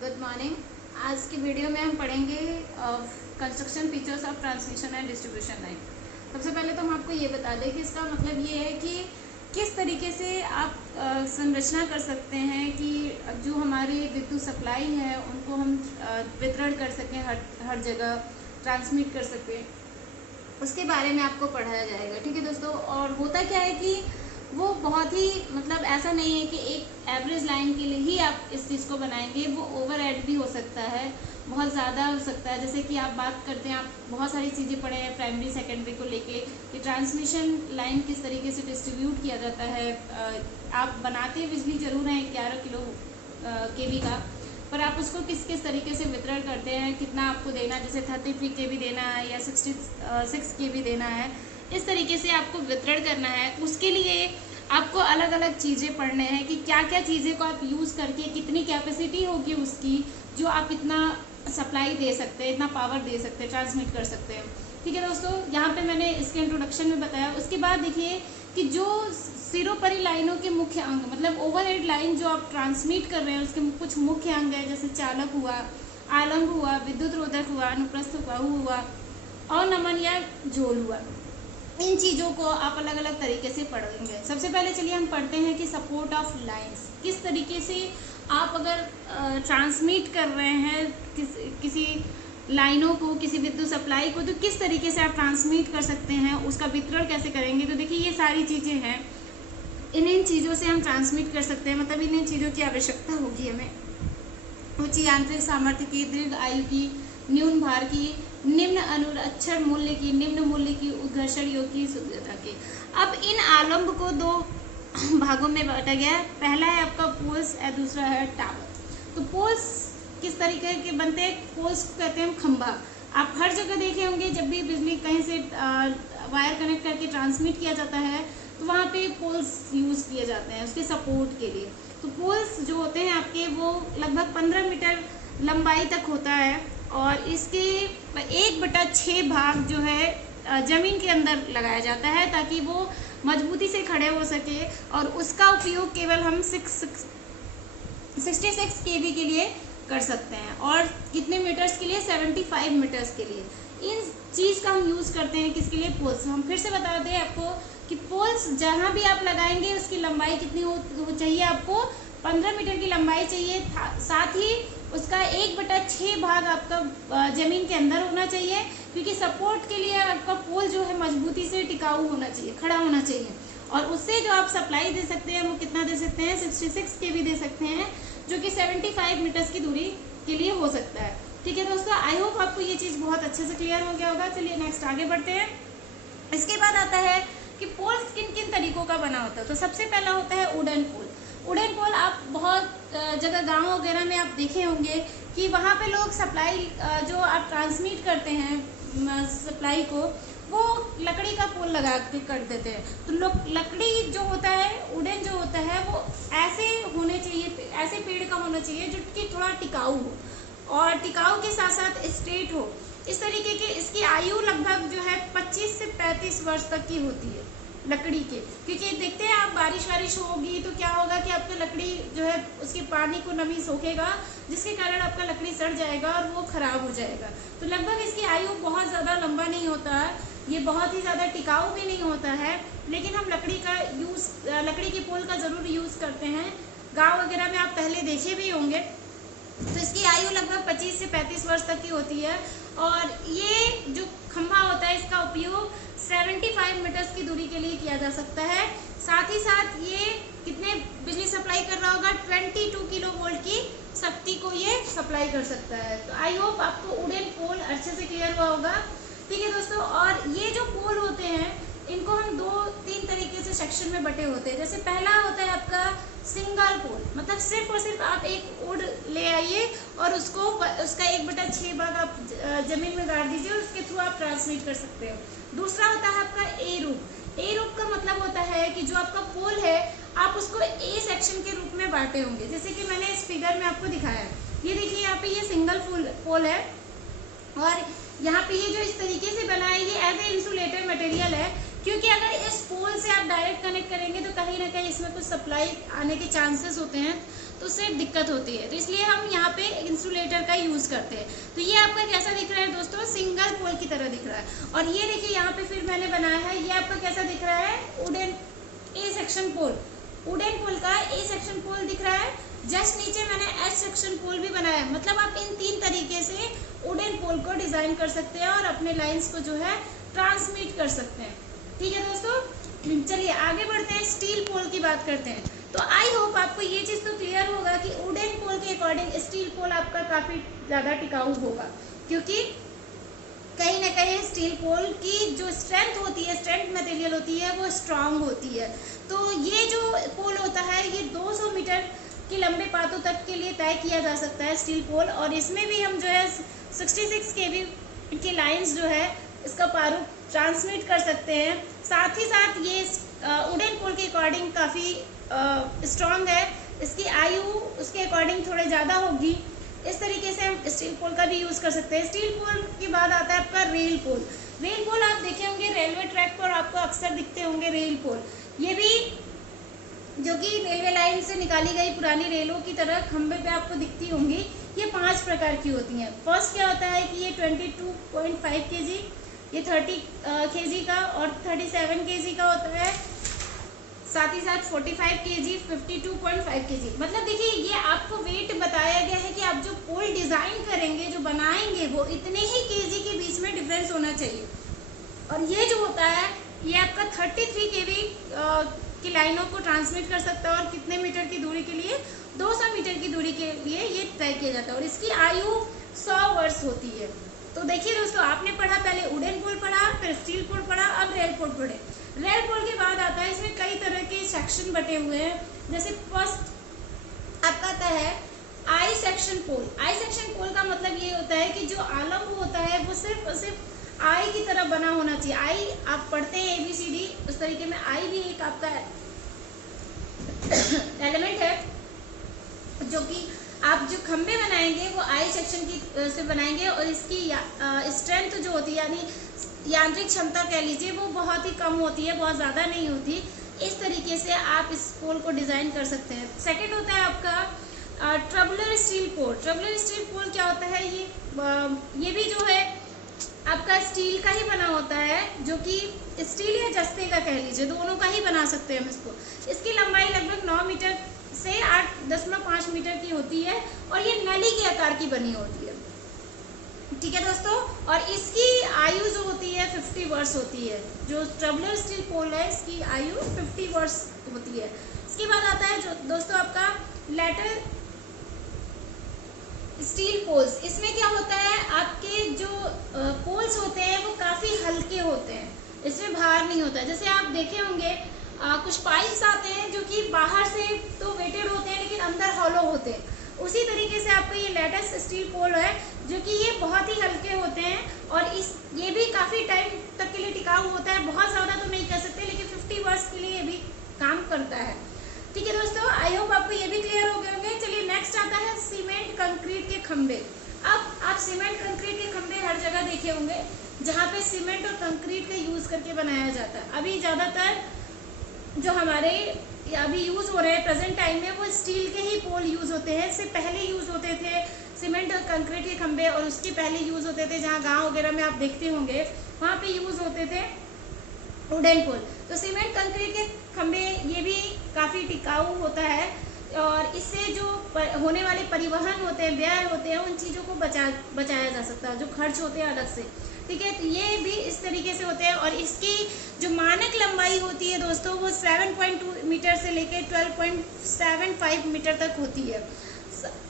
Good morning. आज की video में हम पढ़ेंगे construction features of transmission and distribution line. सबसे पहले तो हम आपको ये बता दें कि इसका मतलब ये है कि किस तरीके से आप संरचना कर सकते हैं कि जो हमारी विद्युत सप्लाई है उनको हम वितरण कर सकें, हर जगह ट्रांसमिट कर सकें, उसके बारे में आपको पढ़ाया जाएगा। ठीक है दोस्तों। और होता क्या है कि वो बहुत ही मतलब ऐसा नहीं है कि एक एवरेज लाइन के लिए ही आप इस चीज़ को बनाएंगे, वो ओवर एड भी हो सकता है, बहुत ज़्यादा हो सकता है। जैसे कि आप बात करते हैं, आप बहुत सारी चीज़ें पढ़े हैं प्राइमरी सेकेंडरी को लेके कि ट्रांसमिशन लाइन किस तरीके से डिस्ट्रीब्यूट किया जाता है। आप बनाते बिजली जरूर हैं 11 किलो केवी का, पर आप उसको किस किस तरीके से वितरण करते हैं, कितना आपको देना, जैसे 33 केवी देना है या 66 केवी देना है, इस तरीके से आपको वितरण करना है। उसके लिए आपको अलग अलग चीज़ें पढ़ने हैं कि क्या क्या चीज़ें को आप यूज़ करके कितनी कैपेसिटी होगी उसकी, जो आप इतना सप्लाई दे सकते हैं, इतना पावर दे सकते हैं, ट्रांसमिट कर सकते हैं। ठीक है दोस्तों, यहाँ पे मैंने इसके इंट्रोडक्शन में बताया। उसके बाद देखिए कि जो सिरोपरि लाइनों के मुख्य अंग, मतलब ओवरहेड लाइन जो आप ट्रांसमिट कर रहे हैं, उसके कुछ मुख्य अंग है, जैसे चालक हुआ, आलंब हुआ, विद्युत रोधक हुआ, अनुप्रस्थ हुआ, अवनमन या झोल हुआ। इन चीज़ों को आप अलग अलग तरीके से पढ़ेंगे। सबसे पहले चलिए हम पढ़ते हैं कि सपोर्ट ऑफ लाइंस किस तरीके से आप अगर ट्रांसमिट कर रहे हैं किसी लाइनों को, किसी विद्युत सप्लाई को, तो किस तरीके से आप ट्रांसमिट कर सकते हैं, उसका वितरण कैसे करेंगे। तो देखिए ये सारी चीज़ें हैं, इन चीज़ों से हम ट्रांसमिट कर सकते हैं, मतलब इन चीज़ों की आवश्यकता होगी हमें। उच्च यांत्रिक सामर्थ्य की, दीर्घ आयु की, न्यून भार की, निम्न अनुरक्षण मूल्य की, निम्न मूल्य की, उद्घर्षण योग की, शुद्धता की। अब इन आलंब को दो भागों में बांटा गया है। पहला है आपका पोल्स और दूसरा है टावर। तो पोल्स किस तरीके के बनते हैं? पोल्स को कहते हैं खंभा। आप हर जगह देखे होंगे, जब भी बिजली कहीं से वायर कनेक्ट करके ट्रांसमिट किया जाता है तो वहाँ पे पोल्स यूज़ किए जाते हैं उसके सपोर्ट के लिए। तो पोल्स जो होते हैं आपके, वो लगभग 15 मीटर लंबाई तक होता है और इसके 1/6 भाग जो है ज़मीन के अंदर लगाया जाता है ताकि वो मजबूती से खड़े हो सके, और उसका उपयोग केवल हम 66 केवी के लिए कर सकते हैं। और कितने मीटर्स के लिए? 75 मीटर्स के लिए। इन चीज़ का हम यूज़ करते हैं किसके लिए? पोल्स। हम फिर से बता दें आपको कि पोल्स जहाँ भी आप लगाएंगे उसकी लंबाई कितनी हो चाहिए? आपको 15 मीटर की लंबाई चाहिए, साथ ही उसका 1/6 भाग आपका ज़मीन के अंदर होना चाहिए, क्योंकि सपोर्ट के लिए आपका पोल जो है मजबूती से टिकाऊ होना चाहिए, खड़ा होना चाहिए। और उससे जो आप सप्लाई दे सकते हैं वो कितना दे सकते हैं? 66 केवी दे सकते हैं, जो कि 75 मीटर्स की दूरी के लिए हो सकता है। ठीक है दोस्तों, आई होप आपको ये चीज़ बहुत अच्छे से क्लियर हो गया होगा। चलिए नेक्स्ट आगे बढ़ते हैं। इसके बाद आता है कि पोल किन किन तरीकों का बना होता है। तो सबसे पहला होता है वुडन पोल। वुडन पोल आप बहुत जगह गांव वगैरह में आप देखे होंगे कि वहाँ पे लोग सप्लाई जो आप ट्रांसमिट करते हैं सप्लाई को, वो लकड़ी का पोल लगा के कर देते हैं। तो लोग लकड़ी जो होता है, वुडन जो होता है, वो ऐसे होने चाहिए, ऐसे पेड़ का होना चाहिए जो कि थोड़ा टिकाऊ हो और टिकाऊ के साथ साथ स्ट्रेट हो। इस तरीके के इसकी आयु लगभग जो है 25 से 35 वर्ष तक की होती है लकड़ी के, क्योंकि देखते हैं आप बारिश वारिश होगी तो क्या होगा कि आपका लकड़ी जो है उसके पानी को नमी सोखेगा, जिसके कारण आपका लकड़ी सड़ जाएगा और वो खराब हो जाएगा। तो लगभग इसकी आयु बहुत ज़्यादा लंबा नहीं होता है, ये बहुत ही ज़्यादा टिकाऊ भी नहीं होता है, लेकिन हम लकड़ी के पोल का ज़रूर यूज़ करते हैं। गाँव वगैरह में आप पहले देखे भी होंगे। तो इसकी आयु लगभग 25 से 35 वर्ष तक की होती है, और ये जो खंभा होता है इसका उपयोग 75 मीटर्स की दूरी के लिए किया जा सकता है। साथ ही साथ ये कितने बिजली सप्लाई कर रहा होगा? 22 किलो वोल्ट की शक्ति को ये सप्लाई कर सकता है। तो आई होप आपको वुडन पोल अच्छे से क्लियर हुआ होगा। ठीक है दोस्तों, और ये जो पोल होते हैं इनको हम 2-3 तरीके से सेक्शन में बटे होते हैं। जैसे पहला होता है आपका सिंगल पोल, मतलब सिर्फ और सिर्फ आप एक वुड ले आइए और उसका 1/6 भाग आप जमीन में गाड़ दीजिए और उसके थ्रू आप ट्रांसमिट कर सकते हो। दूसरा होता है आपका ए रूप। ए रूप का मतलब होता है कि जो आपका पोल है आप उसको ए सेक्शन के रूप में बांटे होंगे, जैसे कि मैंने इस फिगर में आपको दिखाया है। ये देखिए यहाँ पे ये सिंगल पोल है, और यहाँ पे ये जो इस तरीके से बना है ये एज ए इंसुलेटर मटेरियल है, क्योंकि अगर इस पोल से आप डायरेक्ट कनेक्ट करेंगे तो कहीं ना कहीं इसमें कुछ सप्लाई आने के चांसेस होते हैं। तो उससे दिक्कत होती है, तो इसलिए हम यहाँ पे इंसुलेटर का यूज़ करते हैं। तो ये आपका कैसा दिख रहा है दोस्तों, सिंगल पोल की तरह दिख रहा है। और ये देखिए यहाँ पे फिर मैंने बनाया है, ये आपका कैसा दिख रहा है, wooden a section pole, wooden pole का ए सेक्शन पोल दिख रहा है। जस्ट नीचे मैंने एच सेक्शन पोल भी बनाया है। मतलब आप इन 3 तरीके से वुडन पोल को डिज़ाइन कर सकते हैं और अपने लाइंस को जो है ट्रांसमिट कर सकते हैं। ठीक है दोस्तों, चलिए आगे बढ़ते हैं, स्टील पोल की बात करते हैं। तो आई होप आपको ये चीज़ तो क्लियर होगा कि वुडन पोल के अकॉर्डिंग स्टील पोल आपका काफ़ी ज़्यादा टिकाऊ होगा, क्योंकि कहीं ना कहीं स्टील पोल की जो स्ट्रेंथ होती है, स्ट्रेंथ मटेरियल होती है, वो स्ट्रांग होती है। तो ये जो पोल होता है ये 200 मीटर के लंबे पातों तक के लिए तय किया जा सकता है स्टील पोल। और इसमें भी हम जो है 66 kV की लाइंस जो है इसका पारू ट्रांसमिट कर सकते हैं। साथ ही साथ ये वुडन पोल के अकॉर्डिंग काफ़ी स्ट्रॉन्ग है, इसकी आयु उसके अकॉर्डिंग थोड़े ज़्यादा होगी। इस तरीके से हम स्टील पोल का भी यूज़ कर सकते हैं। स्टील पोल के बाद आता है आपका रेल पोल। रेल पोल आप देखे होंगे रेलवे ट्रैक पर आपको अक्सर दिखते होंगे रेल पोल। ये भी जो कि रेलवे लाइन से निकाली गई पुरानी रेलों की तरह खंबे पे आपको दिखती होंगी। ये 5 प्रकार की होती हैं। फर्स्ट क्या होता है कि ये 22.5 kg, ये 30 kg का और 37 kg का होता है। साथ ही साथ 45 kg, 52.5 kg। मतलब देखिए ये आपको वेट बताया गया है कि आप जो पोल डिज़ाइन करेंगे, जो बनाएंगे, वो इतने ही kg के बीच में डिफरेंस होना चाहिए। और ये जो होता है ये आपका 33 kV की लाइनों को ट्रांसमिट कर सकता है। और कितने मीटर की दूरी के लिए, 200 मीटर की दूरी के लिए ये तय किया जाता है। और इसकी आयु 100 वर्ष होती है। तो देखिए दोस्तों, आपने पढ़ा, पहले वुडन पोल पढ़ा, फिर स्टील पोल पढ़ा, अब रेल पोल पढ़े। रेल पोल के बाद आता है, इसमें कई तरह के सेक्शन बटे हुए हैं। जैसे फर्स्ट आपका आता है I section pole. I section पोल का मतलब ये होता है कि जो आलम होता है वो सिर्फ और सिर्फ आई की तरह बना होना चाहिए। आई आप पढ़ते हैं ABCD, उस तरीके में आई भी एक आपका एलिमेंट है, जो कि आप जो खंबे बनाएंगे वो आई सेक्शन की से बनाएंगे। और इसकी स्ट्रेंथ जो होती है, यानी यांत्रिक क्षमता कह लीजिए, वो बहुत ही कम होती है, बहुत ज़्यादा नहीं होती। इस तरीके से आप इस पोल को डिज़ाइन कर सकते हैं। सेकंड होता है आपका ट्रबुलर स्टील पोल। ट्रबुलर स्टील पोल क्या होता है, ये भी जो है आपका स्टील का ही बना होता है, जो कि स्टील या जस्ते का कह लीजिए, दोनों का ही बना सकते हैं हम इसको। इसकी लंबाई लगभग 9 मीटर से 8.5 मीटर की होती है और ये नली के आकार की बनी होती है। ठीक है दोस्तों, और इसकी आयु जो होती है 50 वर्ष होती है। जो ट्रबुलर स्टील पोल है इसकी आयु 50 वर्ष होती है। इसके बाद आता है जो दोस्तों आपका लेटर स्टील पोल्स। इसमें क्या होता है, आपके जो पोल्स होते हैं वो काफ़ी हल्के होते हैं, इसमें भार नहीं होता है। जैसे आप देखे होंगे कुछ पाइप्स आते हैं जो कि बाहर से तो वेटेड होते हैं लेकिन अंदर हॉलो होते हैं। उसी तरीके से आपका ये लेटेस्ट स्टील पोल है, जो कि ये बहुत ही हल्के होते हैं और ये भी काफ़ी टाइम तक के लिए टिकाऊ होता है। बहुत ज़्यादा तो नहीं कर सकते, लेकिन 50 वर्ष के लिए ये भी काम करता है। ठीक है दोस्तों, आई होप आपको ये भी क्लियर हो गए होंगे। चलिए नेक्स्ट आता है सीमेंट कंक्रीट के खंबे। अब आप सीमेंट कंक्रीट के खंबे हर जगह देखे होंगे जहाँ पे सीमेंट और कंक्रीट का यूज़ करके बनाया जाता है। अभी ज़्यादातर जो हमारे अभी यूज़ हो रहे हैं प्रेजेंट टाइम में, वो स्टील के ही पोल यूज़ होते हैं। इससे पहले यूज़ होते थे सीमेंट और कंक्रीट के खंबे, और उसके पहले यूज़ होते थे, जहाँ गांव वगैरह में आप देखते होंगे वहाँ पे यूज़ होते थे वुडन पोल। तो सीमेंट कंक्रीट के खंबे ये भी काफ़ी टिकाऊ होता है और इससे जो होने वाले परिवहन होते हैं, व्यय होते हैं, उन चीज़ों को बचाया जा सकता है, जो खर्च होते हैं अलग से। ठीक है, तो ये भी इस तरीके से होते हैं। और इसकी जो मानक लंबाई होती है दोस्तों, वो 7.2 मीटर से लेकर 12.75 मीटर तक होती है।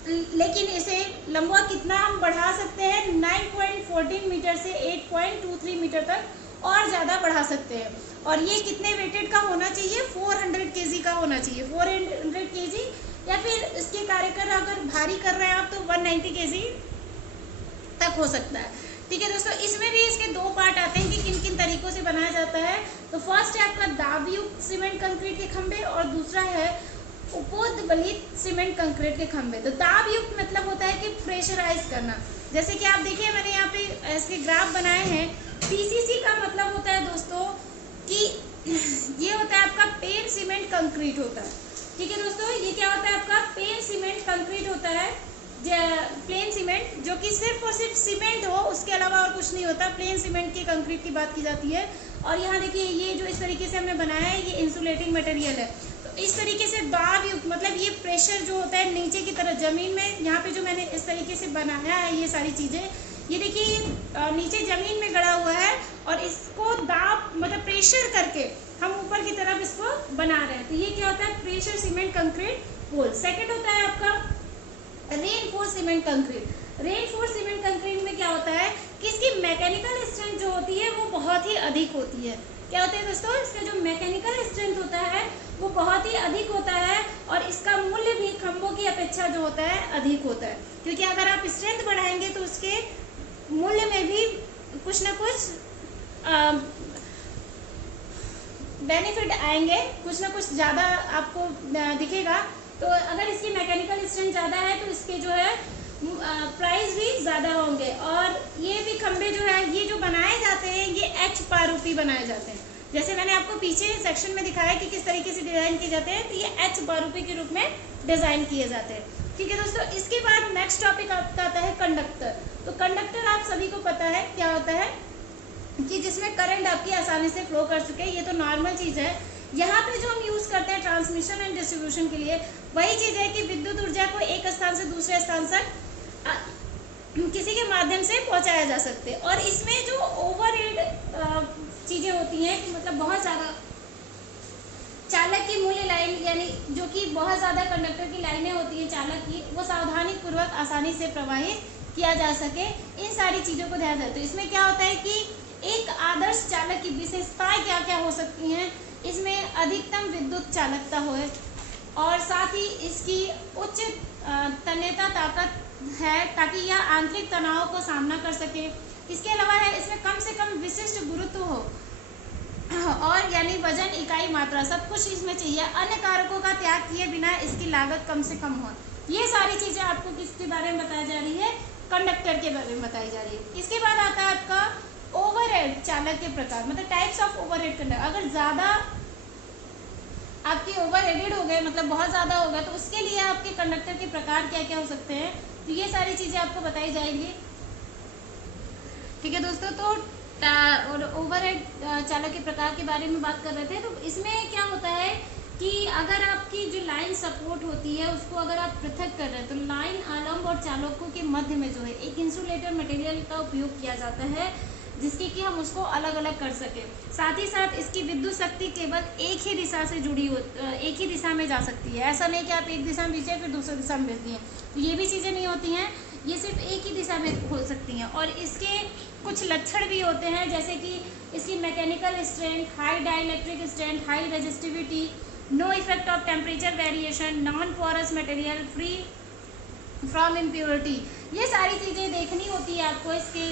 लेकिन इसे लंबा कितना हम बढ़ा सकते हैं, 9.14 मीटर से 8.23 मीटर तक और ज़्यादा बढ़ा सकते हैं। और ये कितने वेटेड का होना चाहिए, 400 kg का होना चाहिए, 400 kg, या फिर इसके कार्यकर अगर भारी कर रहे हैं आप तो 190 kg तक हो सकता है। ठीक है दोस्तों, इसमें भी इसके 2 पार्ट आते हैं कि किन किन तरीकों से बनाया जाता है। तो फर्स्ट है आपका दाबयुक्त सीमेंट कंक्रीट के खंबे और दूसरा है उपोद्बलित सीमेंट कंक्रीट के खंबे। तो दाबयुक्त मतलब होता है कि प्रेशराइज करना। जैसे कि आप देखिए मैंने यहाँ पे ऐसे ग्राफ बनाए हैं। PCC का मतलब होता है दोस्तों कि ये होता है आपका पेन सीमेंट कंक्रीट होता है। ठीक है दोस्तों, ये क्या होता है आपका प्लेन सीमेंट कंक्रीट होता है। प्लेन सीमेंट जो कि सिर्फ और सिर्फ सीमेंट हो, उसके अलावा और कुछ नहीं होता। प्लेन सीमेंट की कंक्रीट की बात की जाती है। और यहाँ देखिए ये जो इस तरीके से हमने बनाया है ये इंसुलेटिंग मटेरियल है। तो इस तरीके से दाब युक्त मतलब ये प्रेशर जो होता है नीचे की तरफ ज़मीन में, यहाँ पे जो मैंने इस तरीके से बनाया है ये सारी चीज़ें, ये देखिए नीचे ज़मीन में गड़ा हुआ है और इसको दाब मतलब प्रेशर करके हम ऊपर की तरफ इसको बना रहे हैं। तो ये क्या होता है प्रेशर सीमेंट कंक्रीट पोल। सेकेंड होता है आपका reinforce cement concrete. Reinforce cement concrete में क्या होता है कि इसकी मैकेनिकल स्ट्रेंथ जो होती है वो बहुत ही अधिक होती है। क्या होता है दोस्तों, इसका जो मैकेनिकल स्ट्रेंथ होता है वो बहुत ही अधिक होता है और इसका मूल्य भी खंभों की अपेक्षा जो होता है अधिक होता है। क्योंकि अगर आप स्ट्रेंथ बढ़ाएंगे तो उसके मूल्य में भी कुछ ना कुछ बेनिफिट आएंगे, कुछ ना कुछ ज़्यादा आपको दिखेगा। तो अगर इसकी मैकेनिकल स्ट्रेंथ ज़्यादा है तो इसके जो है प्राइस भी ज़्यादा होंगे। और ये भी खंभे जो है ये जो बनाए जाते हैं ये एच पारूपी बनाए जाते हैं। जैसे मैंने आपको पीछे सेक्शन में दिखाया कि किस तरीके से डिज़ाइन किए जाते हैं, तो ये एच पारूपी के रूप में डिज़ाइन किए जाते हैं। ठीक है दोस्तों, इसके बाद नेक्स्ट टॉपिक आपका आता है कंडक्टर। तो कंडक्टर आप सभी को पता है क्या होता है कि जिसमें करंट आपकी आसानी से फ्लो कर सके, ये तो नॉर्मल चीज़ है। यहाँ पे जो हम यूज़ करते हैं ट्रांसमिशन एंड डिस्ट्रीब्यूशन के लिए वही चीज़ है कि विद्युत ऊर्जा को एक स्थान से दूसरे स्थान तक किसी के माध्यम से पहुँचाया जा सकते हैं। और इसमें जो ओवरहेड चीज़ें होती हैं कि मतलब बहुत ज़्यादा चालक की मूल्य लाइन यानी जो कि बहुत ज़्यादा कंडक्टर की लाइनें होती हैं चालक की, वो सावधानी पूर्वक आसानी से प्रवाहित किया जा सके, इन सारी चीज़ों को ध्यान दें। तो इसमें क्या होता है कि एक आदर्श चालक की विशेषताएं क्या क्या हो सकती हैं, इसमें अधिकतम विद्युत चालकता हो और साथ ही इसकी उच्च तन्यता ताकत है ताकि यह आंतरिक तनाव को सामना कर सके। इसके अलावा है इसमें कम से कम विशिष्ट गुरुत्व हो और यानी वजन इकाई मात्रा सब कुछ इसमें चाहिए। अन्य कारकों का त्याग किए बिना इसकी लागत कम से कम हो। ये सारी चीज़ें आपको किसके बारे में बताई जा रही है, कंडक्टर के बारे में बताई जा रही है। इसके बाद आता है आपका ओवरहेड चालक के प्रकार, मतलब टाइप्स ऑफ ओवरहेड कंडक्टर। अगर ज़्यादा आपके ओवरहेडेड हो गए मतलब बहुत ज़्यादा हो गया तो उसके लिए आपके कंडक्टर के प्रकार क्या क्या हो सकते हैं, तो ये सारी चीज़ें आपको बताई जाएंगी। ठीक है दोस्तों, तो और ओवरहेड चालक के प्रकार के बारे में बात कर रहे थे। तो इसमें क्या होता है कि अगर आपकी जो लाइन सपोर्ट होती है उसको अगर आप पृथक कर रहे हैं तो लाइन आलम्ब और चालकों के मध्य में जो है एक इंसुलेटर मटेरियल का उपयोग किया जाता है जिसकी कि हम उसको अलग अलग कर सकें। साथ ही साथ इसकी विद्युत शक्ति केवल एक ही दिशा से जुड़ी हो, एक ही दिशा में जा सकती है। ऐसा नहीं कि आप एक दिशा में भेजिए फिर दूसरी दिशा में भेज दिए, तो ये भी चीज़ें नहीं होती हैं, ये सिर्फ एक ही दिशा में हो सकती हैं। और इसके कुछ लक्षण भी होते हैं जैसे कि इसकी mechanical strength, high dielectric strength, high resistivity, no effect of temperature variation, non porous material, free from impurity. ये सारी चीज़ें देखनी होती है आपको। इसके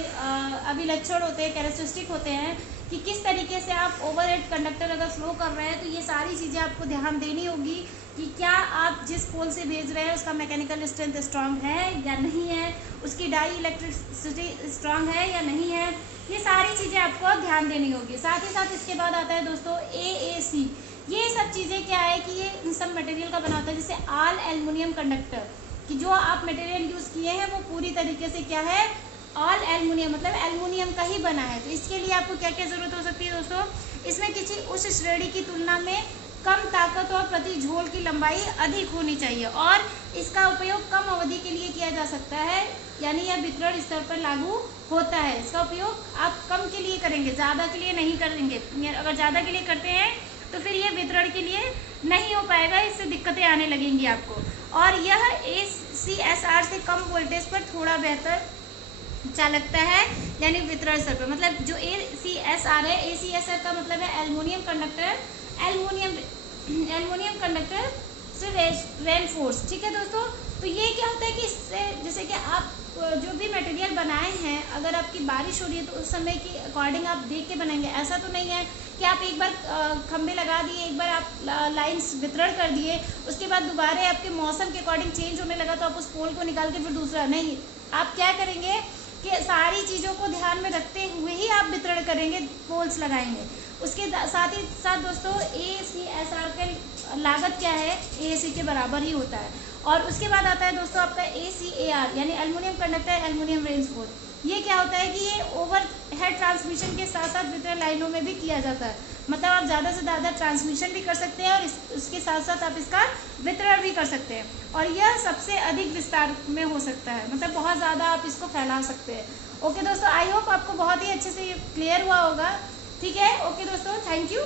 अभिलक्षण होते हैं, कैरेक्टरिस्टिक होते हैं कि किस तरीके से आप ओवरहेड कंडक्टर अगर फ्लो कर रहे हैं तो ये सारी चीज़ें आपको ध्यान देनी होगी कि क्या आप जिस पोल से भेज रहे हैं उसका मैकेनिकल स्ट्रेंथ स्ट्रांग है या नहीं है, उसकी डाई इलेक्ट्रिसिटी स्ट्रांग है या नहीं है, ये सारी चीज़ें आपको ध्यान देनी होगी। साथ ही साथ इसके बाद आता है दोस्तों AAC। ये सब चीज़ें क्या है कि ये इन सब मटेरियल का बना होता है, जैसे ऑल एल्युमिनियम कंडक्टर कि जो आप मटेरियल यूज़ किए हैं वो पूरी तरीके से क्या है, ऑल एल्युमिनियम मतलब एल्युमिनियम का ही बना है। तो इसके लिए आपको क्या क्या ज़रूरत हो सकती है दोस्तों, इसमें किसी उच्च श्रेणी की तुलना में कम ताकत और प्रति झोल की लंबाई अधिक होनी चाहिए और इसका उपयोग कम अवधि के लिए किया जा सकता है, यानी यह वितरण स्तर पर लागू होता है। इसका उपयोग आप कम के लिए करेंगे, ज़्यादा के लिए नहीं करेंगे। अगर ज़्यादा के लिए करते हैं तो फिर ये वितरण के लिए नहीं हो पाएगा, इससे दिक्कतें आने लगेंगी आपको। और यह ACSR से कम वोल्टेज पर थोड़ा बेहतर चालकता है, यानी वितरण स्तर पर। मतलब जो ACSR है, ACSR का मतलब है एल्युमिनियम कंडक्टर, एल्युमिनियम कंडक्टर से रेनफोर्स। ठीक है दोस्तों, तो ये क्या होता है कि इससे जैसे कि आप जो भी मटेरियल बनाए हैं अगर आपकी बारिश हो रही है तो उस समय के अकॉर्डिंग आप देख के बनाएंगे। ऐसा तो नहीं है कि आप एक बार खंबे लगा दिए, एक बार आप लाइंस वितरण कर दिए, उसके बाद दोबारा आपके मौसम के अकॉर्डिंग चेंज होने लगा तो आप उस पोल को निकाल के फिर दूसरा नहीं, आप क्या करेंगे कि सारी चीज़ों को ध्यान में रखते हुए ही आप वितरण करेंगे, पोल्स लगाएंगे। उसके साथ ही साथ दोस्तों ACSR के लागत क्या है, AAC के बराबर ही होता है। और उसके बाद आता है दोस्तों आपका ACAR यानी एल्युमिनियम कंडक्टर एल्युमिनियम रेंफोर्स। ये क्या होता है कि ये ओवर हेड ट्रांसमिशन के साथ साथ वितरण लाइनों में भी किया जाता है। मतलब आप ज़्यादा से ज़्यादा ट्रांसमिशन भी कर सकते हैं और उसके साथ साथ आप इसका वितरण भी कर सकते हैं। और यह सबसे अधिक विस्तार में हो सकता है, मतलब बहुत ज़्यादा आप इसको फैला सकते हैं। ओके दोस्तों, आई होप आपको बहुत ही अच्छे से क्लियर हुआ होगा। ठीक है, ओके दोस्तों, थैंक यू।